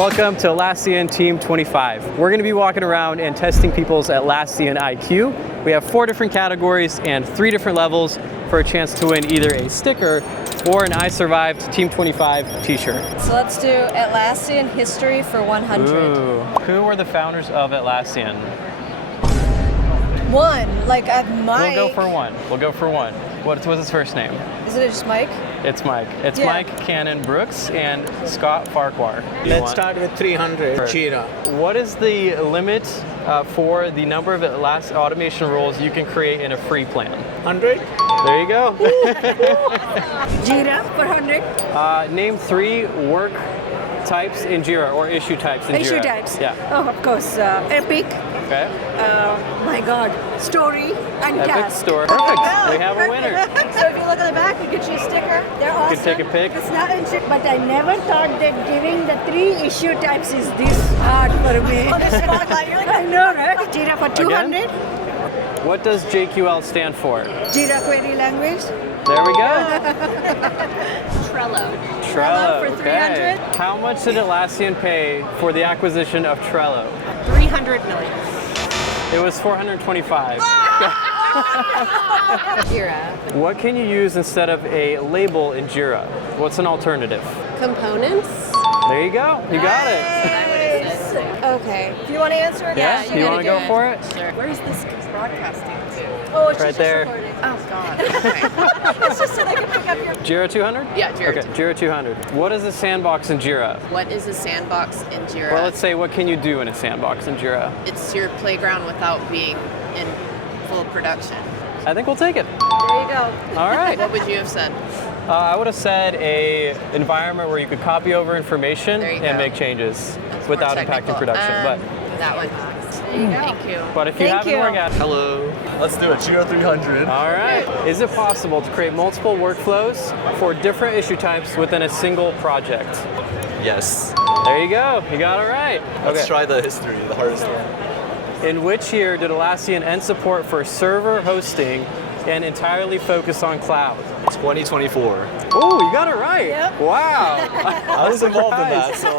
Welcome to Atlassian Team 25. We're going to be walking around and testing people's Atlassian IQ. We have 4 different categories and 3 different levels for a chance to win either a sticker or an I Survived Team 25 t-shirt. So let's do Atlassian history for 100. Ooh. Who were the founders of Atlassian? One, like Mike. We'll go for one. What's his first name? Isn't it just Mike? It's Mike. It's Mike Cannon Brooks and Scott Farquhar. Let's start with 300, Jira. What is the limit for the number of Atlassian automation roles you can create in a free plan? 100? There you go. Jira for 100. Name 3 work types in Jira or issue types in Jira. Issue types? Yeah. Oh, of course. Epic. Okay. My God. Story and Epic task. Store. Perfect. We have a winner. So if you look at the back, you get you a sticker. They're awesome. You can take a pic. It's not in shit, but I never thought that giving the 3 issue types is this hard for me. On the spotlight, you're like, I know, right? Jira for 200. Again? What does JQL stand for? Jira Query Language. There we go. Trello for 300. Okay. How much did Atlassian pay for the acquisition of Trello? 300 million. It was 425. Jira. What can you use instead of a label in Jira? What's an alternative? Components. There you go. You got it. Nice. Okay. Do you want to answer it? Yeah? you You gotta want to do go it. for it? Sure. Where's this broadcasting to? Oh, it's Right just there. recording. Oh, God. Okay. It's just so they can pick up your... Jira 200? Yeah, Jira Okay, Jira 200. What is a sandbox in Jira? What is a sandbox in Jira? Well, let's say, what can you do in a sandbox in Jira? It's your playground without being in full production. I think we'll take it. There you go. All right. What would you have said? I would have said a environment where you could copy over information There you and go. make changes That's without more impacting technical. production. That one. There you go. Thank you. But if you Thank haven't you. worked out, Hello. Let's do it. Jira 300. all right. Is it possible to create multiple workflows for different issue types within a single project? Yes. There you go. You got it right. Let's try the history, the hardest one. In which year did Atlassian end support for server hosting and entirely focus on cloud? 2024. Oh, you got it right. Yep. Wow. I was involved in that, so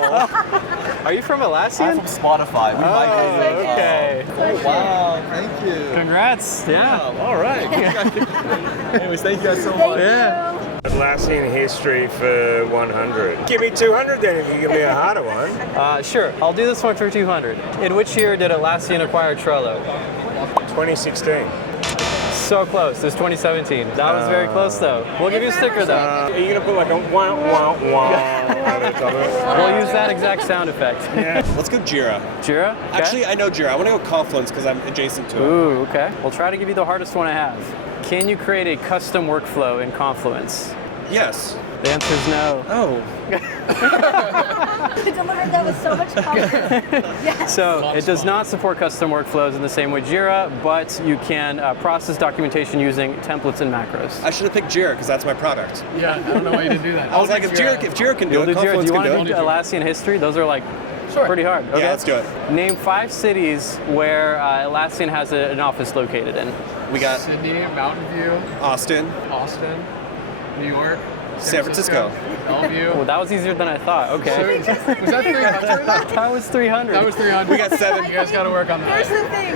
Are you from I'm Atlassian? from Spotify. We migrated. okay. Oh, wow. Thank you. Congrats. Yeah. All right. Anyways, thank you guys so much. Yeah. Atlassian history for 100. Give me 200 then if you give me a harder one. Sure. I'll do this one for 200. In which year did Atlassian acquire Trello? 2016. So close. It was 2017. That was very close, though. We'll give you a sticker, though. Are you gonna put like a wah wah wah over the top of it? We'll use that exact sound effect. Let's go Jira. Jira? Okay. Actually, I know Jira. I want to go Confluence because I'm adjacent to it. Ooh, okay. We'll try to give you the hardest one I have. Can you create a custom workflow in Confluence? Yes. The answer is no. Oh. I delivered that with so much confidence. Yes. So it does not support custom workflows in the same way Jira, but you can process documentation using templates and macros. I should have picked Jira because that's my product. Yeah, I don't know why you didn't do that. I was like, if Jira can do You'll it, do Jira. Do Confluence you can want do to do it. Atlassian history? Those are like pretty hard. Okay. Yeah, let's do it. Name 5 cities where Atlassian has an office located in. We got Sydney, Mountain View, Austin, Austin, New York, San Francisco. Bellevue. Well, that was easier than I thought. Okay. Was that 300? That was 300. That was 300. We got 7. You guys got to work on Here's that. the thing.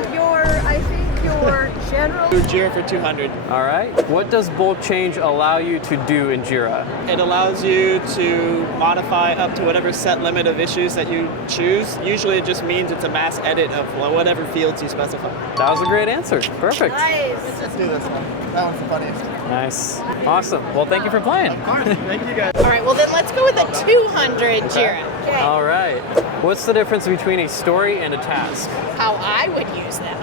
I think your general... Jira for 200. All right. What does bulk change allow you to do in Jira? It allows you to modify up to whatever set limit of issues that you choose. Usually it just means it's a mass edit of whatever fields you specify. That was a great answer. Perfect. Nice. Let's do this one. That one's the funniest. Nice. Awesome. Well, thank you for playing. Of course. Thank you guys. All right, well then let's go with a 200 Jira. All right. What's the difference between a story and a task? How I would use them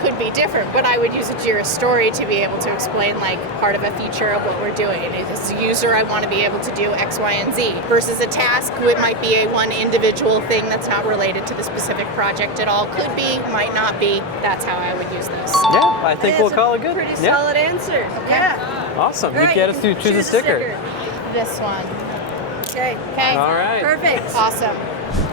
could be different, but I would use a Jira story to be able to explain like part of a feature of what we're doing. As a user, I want to be able to do X, Y, and Z. Versus a task, it might be a one individual thing that's not related to the specific project at all. Could be, might not be. That's how I would use this. Yeah, I think we'll call it good. Pretty Yeah. solid answer. Yeah. Awesome. All You right, get us to choose a sticker. This one. Okay. Okay. All right. Perfect. Awesome.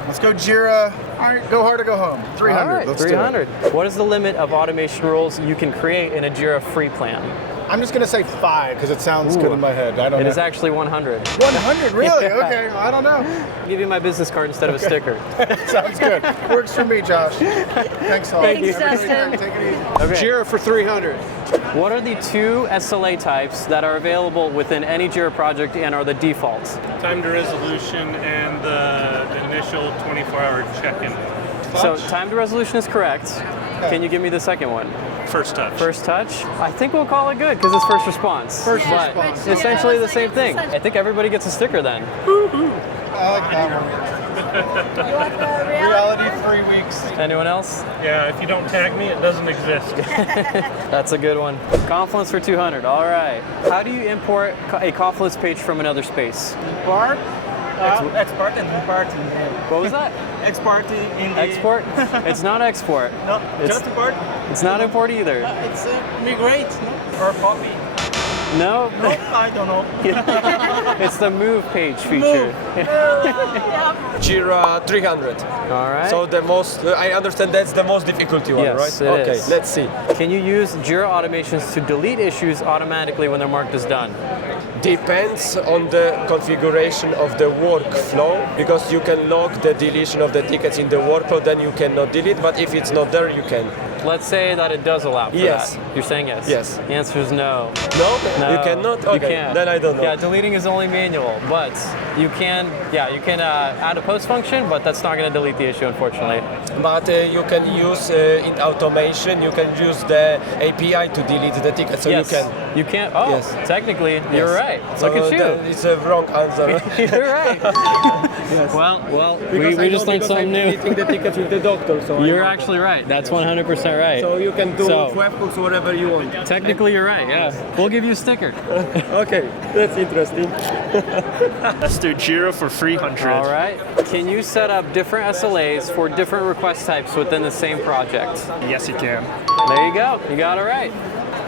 Let's go Jira. All right, go hard or go home. 300. All right, Let's 300. What is the limit of automation rules you can create in a Jira free plan? I'm just gonna say 5 because it sounds good in my head. I don't It know. is actually 100. 100, really? Okay, I don't know. I'll give you my business card instead of a sticker. Sounds good. Works for me, Josh. Thanks all. Thanks, Have a great Justin. time. Take it easy. Okay. Jira for 300. What are the 2 SLA types that are available within any Jira project and are the defaults? Time to resolution and the initial 24-hour check-in. So time to resolution is correct. Can you give me the second one? First touch. First touch? I think we'll call it good because it's first response. But response. essentially Yeah, the it's same like thing. it's I think everybody gets a sticker then. I like that one. You want the Reality 3 weeks. Anyone else? Yeah, if you don't tag me, it doesn't exist. That's a good one. Confluence for 200. All right. How do you import a Confluence page from another space? Export and import. What was that? Export in the... Export? It's not export. No, It's- just import. It's not import either. It's migrate, no? Or copy. No. No, I don't know. It's the move page feature. Jira 300. All right. So the most, I understand that's the most difficulty one, Yes, right? it Okay, is. let's see. Can you use Jira automations to delete issues automatically when they're marked as done? Depends on the configuration of the workflow, because you can log the deletion of the tickets in the workflow, then you cannot delete, but if it's not there, you can. Let's say that it does allow for Yes. that. You're saying yes? Yes. The answer is no. No? No, You cannot? You Okay, can't. then I don't know. Yeah, deleting is only manual, but you can add a post function, but that's not going to delete the issue, unfortunately. But you can use in automation, you can use the API to delete the ticket, so yes. you can. You can't. Oh, Yes. technically, you're Yes. right. So Look at you. It's a wrong answer. You're right. Well, we just learned something new. Deleting the tickets with the doctor, so You're actually right. That's 100% right. So you can do So- webhooks whatever you want. Technically, you're right. Yeah, we'll give you a sticker. Okay, that's interesting. Let's do Jira for 300. All right. Can you set up different SLAs for different request types within the same project? Yes, you can. There you go. You got it right.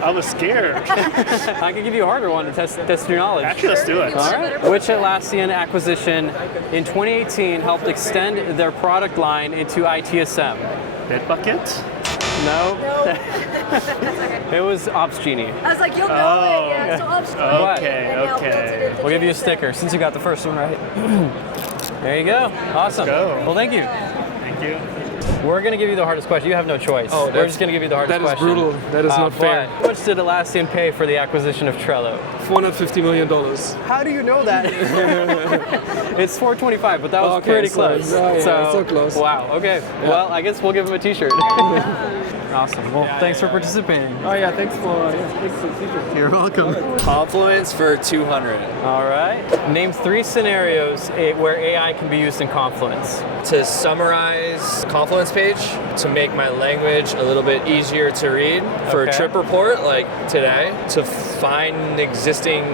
I was scared. I can give you a harder one to test your knowledge. Actually, let's do it. All right. Which Atlassian acquisition in 2018 helped extend their product line into ITSM? Bitbucket? No. It was Ops Genie. I was like, you'll know it. Yeah, so I'll just Okay. We'll give you a sticker since you got the first one right. There you go. Awesome. go. Well, thank you. Thank you. We're going to give you the hardest question. You have no choice. We're just going to give you the hardest question. That is brutal. That is not fair. How much did Atlassian pay for the acquisition of Trello? $450 million. How do you know that? It's 425, but that was Okay, pretty so- close. yeah, so close. Wow. Okay. Well, I guess we'll give him a T-shirt. Awesome. Well, thanks for participating. Oh yeah, thanks for the feature. You're welcome. Confluence for 200. All right. Name 3 scenarios where AI can be used in Confluence. To summarize Confluence page, to make my language a little bit easier to read for Okay. a trip report like today, to find existing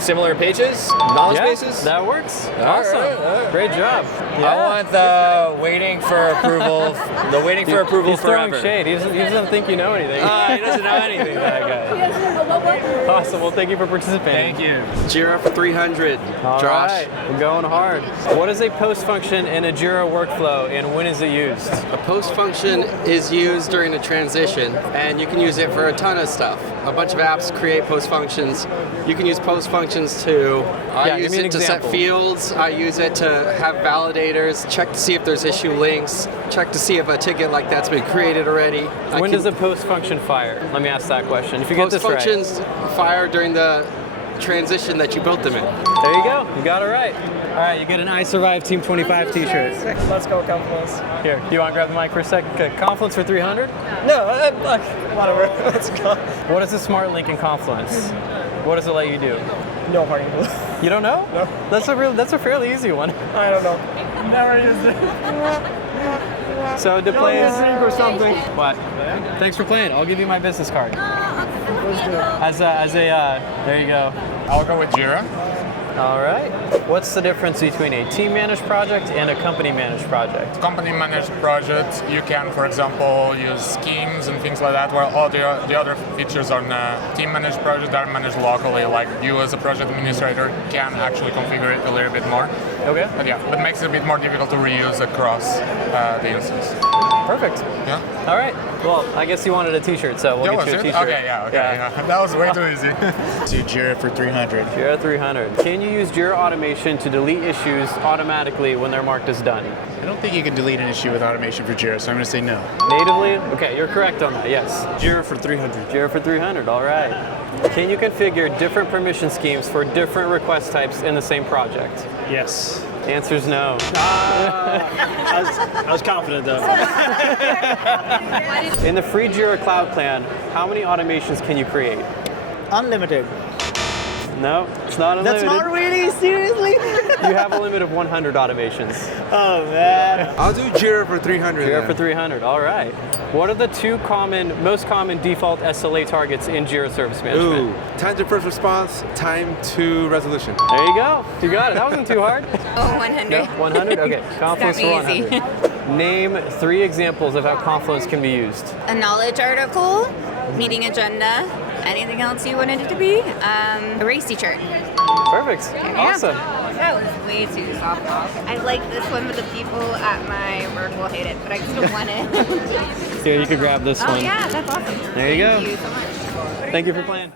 similar pages, knowledge bases. That works. All Awesome. right, all right. Great job. I want the waiting for approval, the waiting for approval He's forever. throwing shade. He doesn't think you know anything. He doesn't know anything, that guy. Awesome. Well, thank you for participating. Thank you. Jira for 300. All Josh. right. We're going hard. What is a post function in a Jira workflow, and when is it used? A post function is used during a transition, and you can use it for a ton of stuff. A bunch of apps create post functions. You can use post functions to, I give use me an it to set example. fields. I use it to have validators, check to see if there's issue links, check to see if a ticket like that's been created already. When does a post function fire? Let me ask that question. If you get post this right. functions fire during the transition that you built them in? There you go. You got it right. All right, you get an I Survive Team 25 T-shirt. Let's go, Confluence. Here, do you want to grab the mic for a second? Okay, Confluence for 300. No, whatever. Let's go. What is a smart link in Confluence? What does it let you do? No fucking clue. You don't know? No. That's a fairly easy one. I don't know. Never used it. So to play is drink or something. what? Thanks for playing. I'll give you my business card. There you go. I'll go with Jira. All right. What's the difference between a team managed project and a company managed project? Company managed projects, you can, for example, use schemes and things like that, while all the other features on team managed projects are managed locally, like you as a project administrator can actually configure it a little bit more. Okay. But yeah, that makes it a bit more difficult to reuse across the instance. Perfect. Yeah. All right. Well, I guess you wanted a t-shirt, so we'll That get was you a it? t-shirt. Okay, yeah. That was way too easy. Do Jira for 300. Jira 300. Can you use Jira automation to delete issues automatically when they're marked as done? I don't think you can delete an issue with automation for Jira, so I'm going to say no. Natively? Okay, you're correct on that, yes. Jira for 300. Jira for 300, all right. Can you configure different permission schemes for different request types in the same project? Yes. The answer is no. I was confident though. In the free Jira Cloud plan, how many automations can you create? Unlimited. No, it's not unlimited. That's not really, seriously? You have a limit of 100 automations. Oh man. I'll do Jira for 300. Jira then. for 300, all right. What are the most common default SLA targets in Jira Service Management? Ooh, time to first response, time to resolution. There you go. You got it. That wasn't too hard. Oh, 100. No, 100? Okay, Confluence for Got me 100. Name 3 examples of how Confluence can be used. A knowledge article, meeting agenda, anything else you wanted it to be? A race t-shirt. Perfect. Awesome. That was way too softball. I like this one, but the people at my work will hate it, but I still want it. Here, you could grab this one. Oh yeah, that's awesome. There you go. Thank you so much. Thank you for playing.